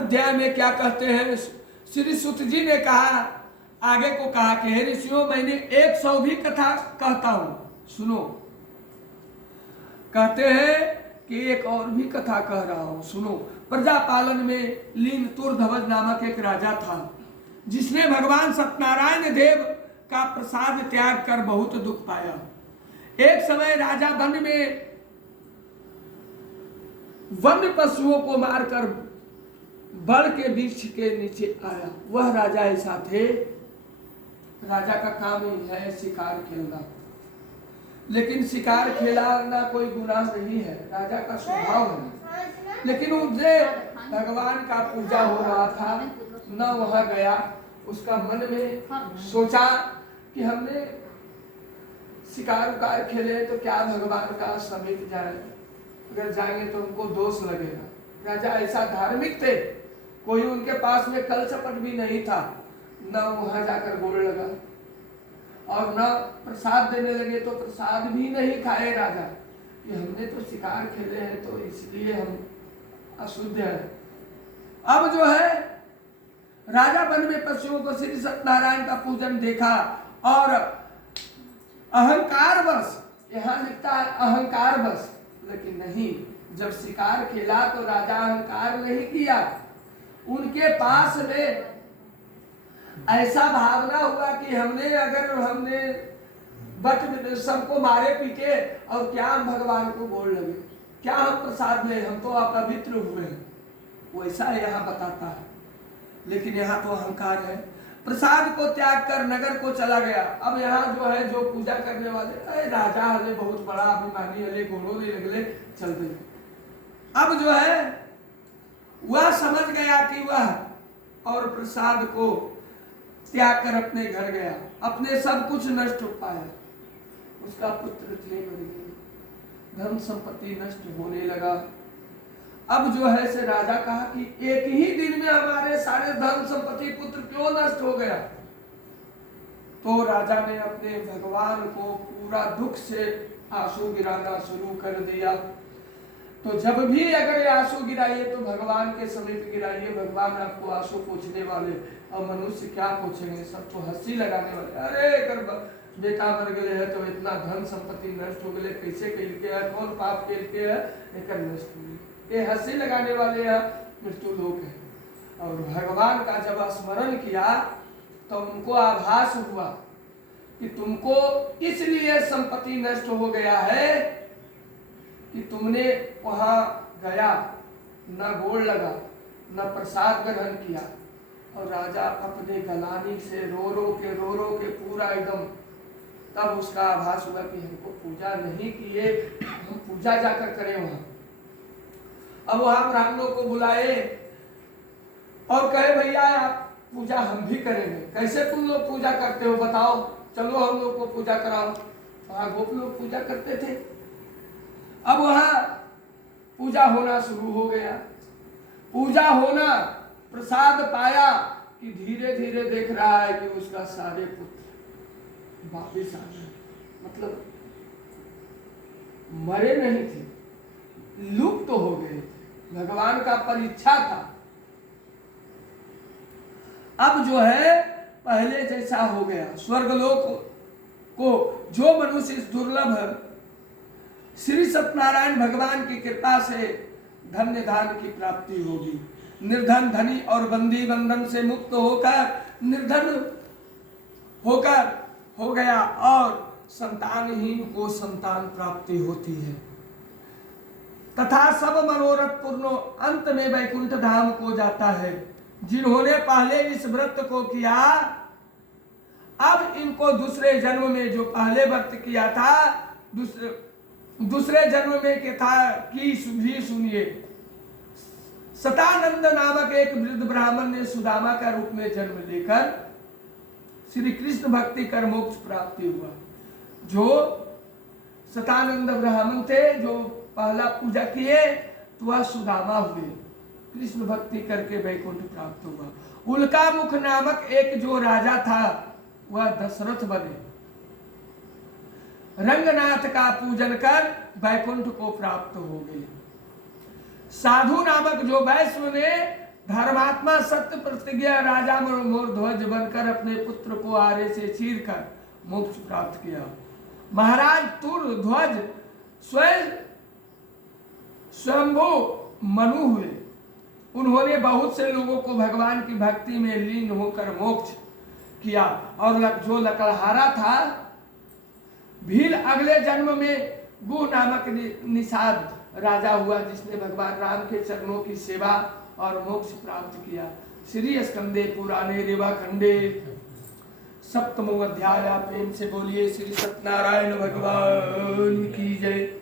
अध्याय में क्या कहते हैं, श्री सुत जी ने कहा, आगे को कहा कि हे ऋषियों, मैंने 100 भी कथा कहता हूं, सुनो। कहते हैं कि एक और भी कथा कह रहा हूं, सुनो। प्रजा पालन में लीन तुरध्वज नामक एक राजा था, जिसने भगवान सत्यनारायण देव का प्रसाद त्याग कर बहुत दुख पाया। एक समय राजा वन में वन्य पशुओं को मारकर बड़ के वृक्ष के नीचे आया। वह राजा ऐसा थे, राजा का काम ही है शिकार खेलना, लेकिन शिकार खेलना कोई गुनाह नहीं है, राजा का स्वभाव है। लेकिन उसे भगवान का पूजा हो रहा था, न वहां गया। उसका मन में सोचा कि हमने शिकार उकार खेले तो क्या भगवान का समीप जाए, अगर जाएंगे तो उनको दोष लगेगा। राजा ऐसा धार्मिक थे, कोई उनके पास में कल चपट भी नहीं था, न वहां जाकर गोड़ लगा और न प्रसाद देने लगे तो प्रसाद भी नहीं खाए राजा, कि हमने तो शिकार खेले हैं तो इसलिए हम अशुद्ध हैं। अब जो है राजा वन में पशुओं को श्री सत्यनारायण का पूजन देखा और अहंकार बस, यहाँ लिखता है अहंकार बस, लेकिन नहीं, जब शिकार खेला तो राजा अहंकार नहीं किया। उनके पास में ऐसा भावना हुआ कि हमने बट सबको मारे पीटे और क्या हम भगवान को बोल लगे, क्या हम प्रसाद ले, हम तो अपवित्र हुए हैं, वैसा यहाँ बताता है। लेकिन यहाँ तो अहंकार है। प्रसाद को त्याग कर नगर को चला गया। अब यहाँ जो है जो पूजा करने वाले, अरे राजा हले बहुत बड़ा अभिमानी हले, घोड़ों ले लगले चल गए। अब जो है वह समझ गया कि वह और प्रसाद को त्याग कर अपने घर गया, अपने सब कुछ नष्ट हो पाया। उसका पुत्र थे मर गए, धन संपत्ति नष्ट होने लगा। अब जो है से राजा कहा कि एक ही दिन में हमारे सारे धन संपत्ति पुत्र क्यों नष्ट हो गया। तो राजा ने अपने भगवान को पूरा दुख से आंसू गिराना शुरू कर दिया। तो जब भी अगर आंसू गिराइए तो भगवान के समीप गिराइए, भगवान आपको आंसू पूछने वाले, और मनुष्य क्या पूछेंगे, सब तो हंसी लगाने वाले। अरे कर बेटा मर गए है तो इतना धन संपत्ति नष्ट हो गए, कैसे खेल के है, कौन पाप खेल के है, लेकिन नष्ट हो गई, ये हंसी लगाने वाले हैं, मृत्यु लोग है। और भगवान का जब स्मरण किया तो उनको आभास हुआ कि तुमको इसलिए संपत्ति नष्ट हो गया है कि तुमने वहां गया, न गोड़ लगा, न प्रसाद ग्रहण किया। और राजा अपने गलानी से रो रो के पूरा एकदम, तब उसका आभास हुआ कि हमको पूजा नहीं किए, हम पूजा जाकर करें वहां। अब वहां ब्राह्मणों को बुलाए और कहे भैया आप पूजा हम भी करेंगे। कैसे तुम लोग पूजा करते हो बताओ, चलो हम लोग को पूजा कराओ। वहां गोप लोग पूजा करते थे। अब वहां पूजा होना शुरू हो गया। पूजा होना, प्रसाद पाया कि धीरे धीरे देख रहा है कि उसका सारे पुत्र वापिस आ गए, मतलब मरे नहीं थे, लुप्त तो हो गए थे। भगवान का परीक्षा था। अब जो है पहले जैसा हो गया। स्वर्गलोक को जो मनुष्य इस दुर्लभ श्री सत्यनारायण भगवान की कृपा से धन्य धान की प्राप्ति होगी, निर्धन धनी और बंदी बंधन से मुक्त होकर निर्धन होकर हो गया और संतानहीन को संतान प्राप्ति होती है, तथा सब मनोरथ पूर्ण अंत में वैकुंठ धाम को जाता है। जिन्होंने पहले इस व्रत को किया, अब इनको दूसरे जन्म में जो पहले व्रत किया था, दूसरे जन्म में के था कि भी सुनिए। सतानंद नामक एक वृद्ध ब्राह्मण ने सुदामा का रूप में जन्म लेकर श्री कृष्ण भक्ति कर मोक्ष प्राप्ति हुआ। जो सतानंद ब्राह्मण थे, जो पहला पूजा किए, तो वह सुदामा हुए, कृष्ण भक्ति करके वैकुंठ प्राप्त हुआ। उल्का मुख नामक एक जो राजा था, वह दशरथ बने, रंगनाथ का पूजन कर वैकुंठ को प्राप्त हो गए। साधु नामक जो वैष्णव ने धर्मात्मा सत्य प्रतिज्ञा राजा मोर ध्वज बनकर अपने पुत्र को आरे से चीर कर मोक्ष प्राप्त किया। महाराज तुर ध्वज स्वयंभू मनु हुए। उन्होंने बहुत से लोगों को भगवान की भक्ति में लीन होकर मोक्ष किया। और जो लकड़हारा था भील अगले जन्म में गुह नामक निषाद राजा हुआ, जिसने भगवान राम के चरणों की सेवा और मोक्ष प्राप्त किया। श्री स्कंदे पुराणे रेवा खंडे सप्तमो अध्याय। प्रेम से बोलिए श्री सत्यनारायण भगवान की जय।